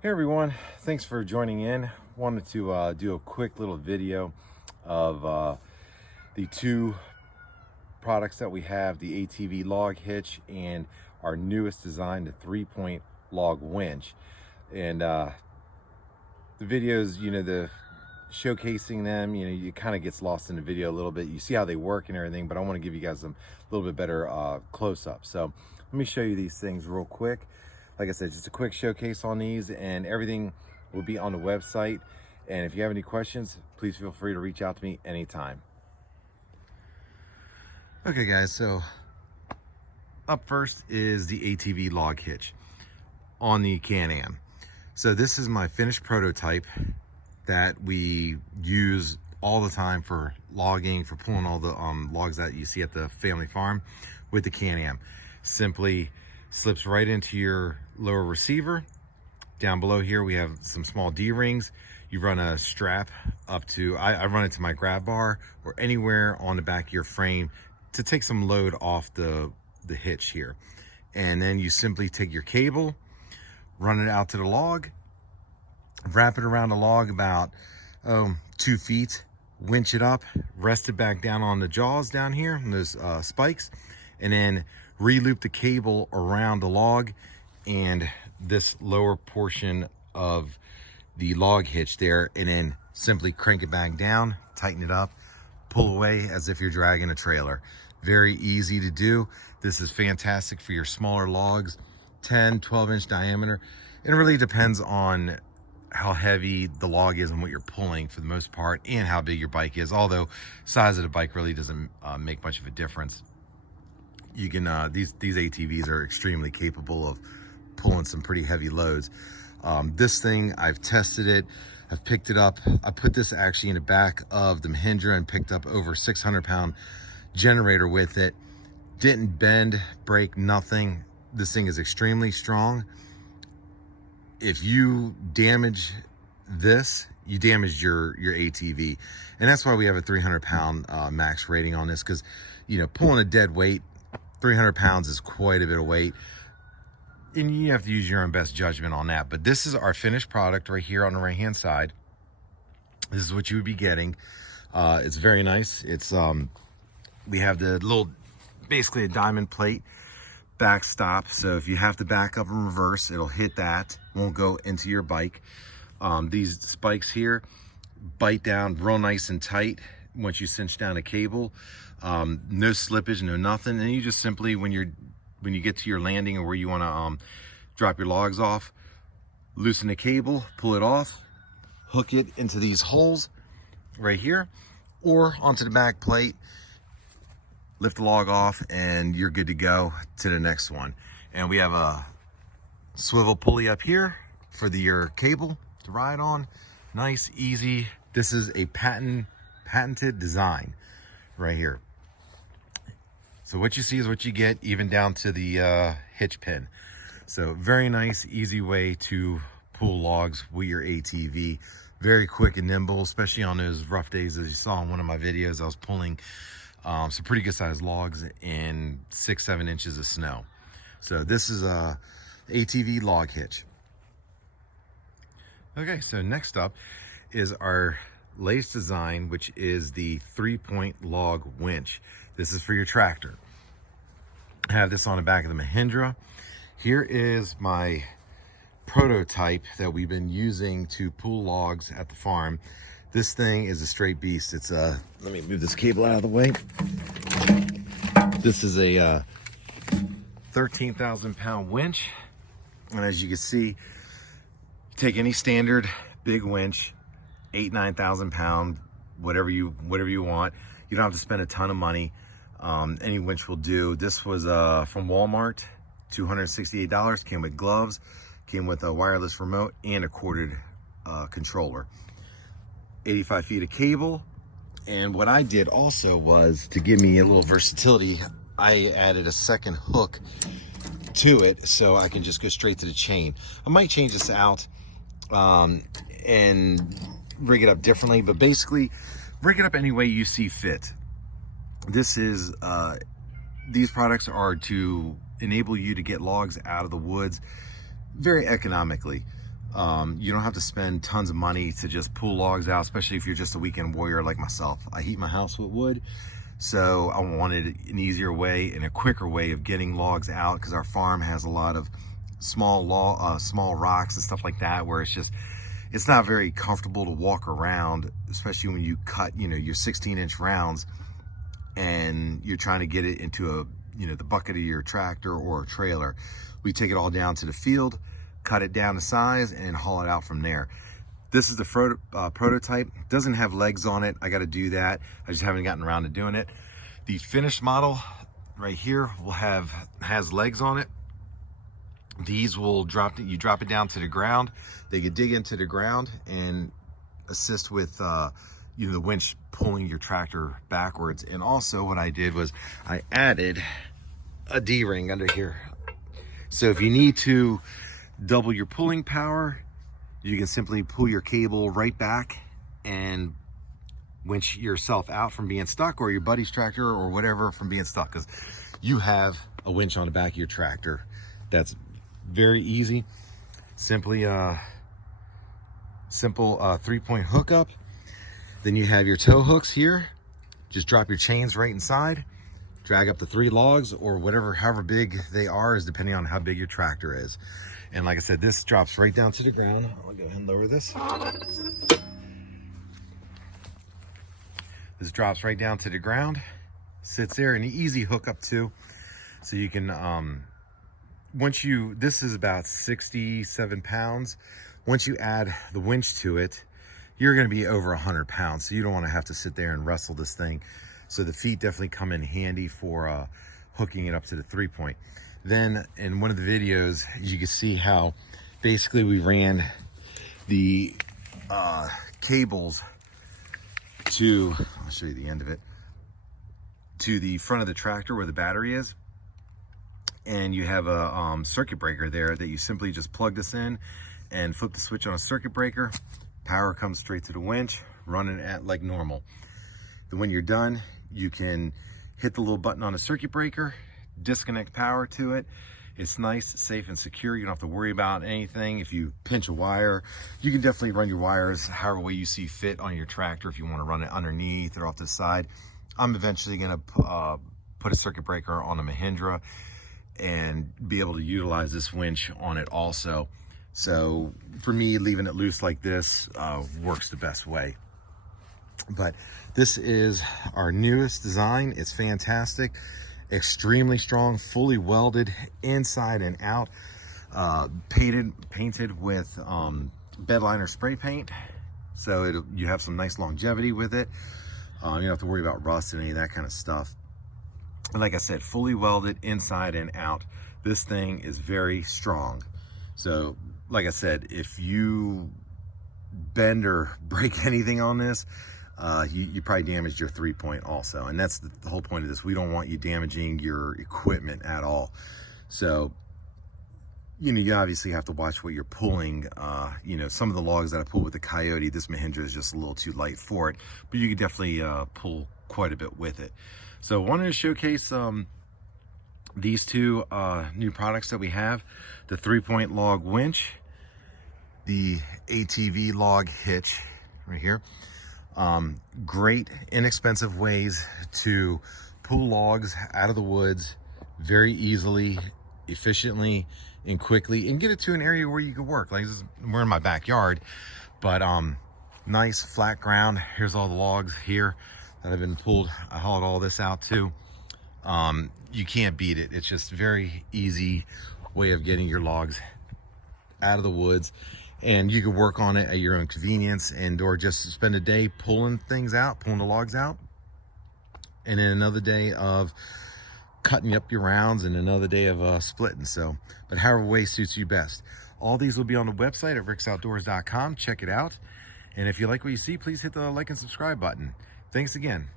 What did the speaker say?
Hey everyone, thanks for joining in. Wanted to do a quick little video of the two products that we have, the ATV Log Hitch and our newest design, the 3-point log winch. And the videos, the showcasing them, it kind of gets lost in the video a little bit. You see how they work and everything, but I want to give you guys a little bit better close-up. So let me show you these things real quick. Like I said, just a quick showcase on these, and everything will be on the website. And if you have any questions, please feel free to reach out to me anytime. Okay guys, so up first is the ATV Log Hitch on the Can-Am. So this is my finished prototype that we use all the time for logging, for pulling all the logs that you see at the family farm with the Can-Am. Simply slips right into your lower receiver. Down below here we have some small D-rings. You run a strap up to, I run it to my grab bar or anywhere on the back of your frame to take some load off the hitch here. And then you simply take your cable, run it out to the log, wrap it around the log about 2 feet, winch it up, rest it back down on the jaws down here, on those spikes, and then re-loop the cable around the log and this lower portion of the log hitch there, and then simply crank it back down, tighten it up, pull away as if you're dragging a trailer. Very easy to do. This is fantastic for your smaller logs, 10, 12-inch diameter. It really depends on how heavy the log is and what you're pulling for the most part, and how big your bike is, although size of the bike really doesn't make much of a difference. You can these ATVs are extremely capable of pulling some pretty heavy loads. This thing, I've tested it, I've picked it up. I put this actually in the back of the Mahindra and picked up over 600-pound generator with it. Didn't bend, break, nothing. This thing is extremely strong. If you damage this, you damage your ATV, and that's why we have a 300-pound max rating on this, because pulling a dead weight, 300 pounds is quite a bit of weight, and you have to use your own best judgment on that. But this is our finished product right here on the right hand side. This is what you would be getting. It's very nice. It's we have the little, basically a diamond plate backstop, so if you have to back up and reverse, it'll hit that, won't go into your bike. These spikes here bite down real nice and tight once you cinch down a cable. No slippage, no nothing, and you just simply, when you get to your landing or where you want to drop your logs off, loosen the cable, pull it off, hook it into these holes right here or onto the back plate, lift the log off, and you're good to go to the next one. And we have a swivel pulley up here for your cable to ride on. Nice, easy. This is a patented design right here. So what you see is what you get, even down to the hitch pin. So very nice, easy way to pull logs with your ATV. Very quick and nimble, especially on those rough days. As you saw in one of my videos, I was pulling some pretty good sized logs in 6-7 inches of snow. So this is a ATV Log Hitch. Okay, so next up is our latest design, which is the 3-point log winch. This is for your tractor. I have this on the back of the Mahindra. Here is my prototype that we've been using to pull logs at the farm. This thing is a straight beast. It's a, let me move this cable out of the way. This is a 13,000-pound winch, and as you can see, take any standard big winch, 8,000-9,000 pound, whatever you want. You don't have to spend a ton of money. Any winch will do. This was from Walmart, $268. Came with gloves, came with a wireless remote and a corded controller. 85 feet of cable. And what I did also was, to give me a little versatility, I added a second hook to it so I can just go straight to the chain. I might change this out and rig it up differently, but basically rig it up any way you see fit. This is these products are to enable you to get logs out of the woods very economically. You don't have to spend tons of money to just pull logs out, especially if you're just a weekend warrior like myself. I heat my house with wood, so I wanted an easier way and a quicker way of getting logs out, because our farm has a lot of small rocks and stuff like that, where it's not very comfortable to walk around, especially when you cut, you know, your 16-inch rounds and you're trying to get it into a, you know, the bucket of your tractor or a trailer. We take it all down to the field, cut it down to size, and haul it out from there. This is the prototype. It doesn't have legs on it. I got to do that. I just haven't gotten around to doing it. The finished model right here has legs on it. These will drop it down to the ground. They can dig into the ground and assist with you know, the winch pulling your tractor backwards. And also what I did was I added a D-ring under here. So if you need to double your pulling power, you can simply pull your cable right back and winch yourself out from being stuck, or your buddy's tractor or whatever from being stuck, because you have a winch on the back of your tractor. That's very easy. Simply simple 3-point hookup. Then you have your tow hooks here. Just drop your chains right inside, drag up the 3 logs, or whatever, however big they are, is depending on how big your tractor is. And like I said, this drops right down to the ground. I'll go ahead and lower this. This drops right down to the ground, sits there, an easy hookup too. So you can, this is about 67 pounds. Once you add the winch to it, you're going to be over 100 pounds. So you don't want to have to sit there and wrestle this thing. So the feet definitely come in handy for hooking it up to the 3-point. Then in one of the videos, you can see how basically we ran the cables to, I'll show you the end of it, to the front of the tractor where the battery is. And you have a circuit breaker there that you simply just plug this in and flip the switch on a circuit breaker. Power comes straight to the winch, running at like normal. Then when you're done, you can hit the little button on the circuit breaker, disconnect power to it. It's nice, safe, and secure. You don't have to worry about anything. If you pinch a wire, you can definitely run your wires however way you see fit on your tractor. If you want to run it underneath or off the side, I'm eventually going to put a circuit breaker on a Mahindra and be able to utilize this winch on it also. So for me, leaving it loose like this works the best way. But this is our newest design. It's fantastic, extremely strong, fully welded inside and out, painted with bed liner spray paint. So you have some nice longevity with it. You don't have to worry about rust and any of that kind of stuff. And like I said, fully welded inside and out. This thing is very strong. So like I said, if you bend or break anything on this, you probably damaged your 3-point also. And that's the whole point of this. We don't want you damaging your equipment at all. So, you know, you obviously have to watch what you're pulling. You know, some of the logs that I pull with the Coyote, this Mahindra is just a little too light for it, but you can definitely pull quite a bit with it. So I wanted to showcase these two new products that we have: the 3-point log winch, the ATV Log Hitch right here. Great inexpensive ways to pull logs out of the woods very easily, efficiently, and quickly, and get it to an area where you could work. Like we're in my backyard, but nice flat ground. Here's all the logs here that have been pulled. I hauled all this out too. You can't beat it. It's just very easy way of getting your logs out of the woods, and you can work on it at your own convenience, and or just spend a day pulling things out, pulling the logs out, and then another day of cutting up your rounds, and another day of splitting. So, but however way suits you best. All these will be on the website at ricksoutdoors.com. Check it out, and if you like what you see, please hit the like and subscribe button. Thanks again.